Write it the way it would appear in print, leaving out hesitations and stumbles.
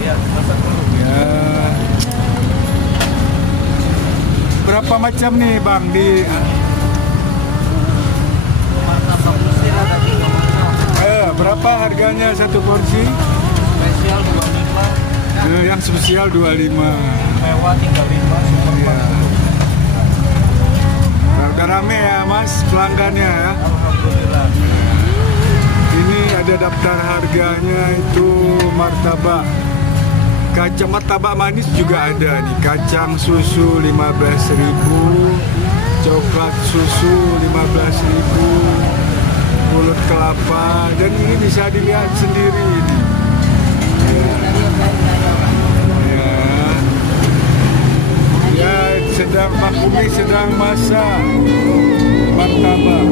Iya, masak dulu. Ya. Berapa macam nih Bang di Martabak Mesir ada 3 macam. berapa harganya satu porsi? Spesial 25, Yang spesial 25. mewah 35, super Iya. 40. Nah, udah rame ya Mas pelanggannya ya. Alhamdulillah. Ini ada daftar harganya itu martabak. Kacang martabak manis juga ada nih. Kacang susu 15.000, coklat susu 15.000, mulut kelapa, dan ini bisa dilihat sendiri ini. Ya, ya sedang Pak Umi sedang masak martabak.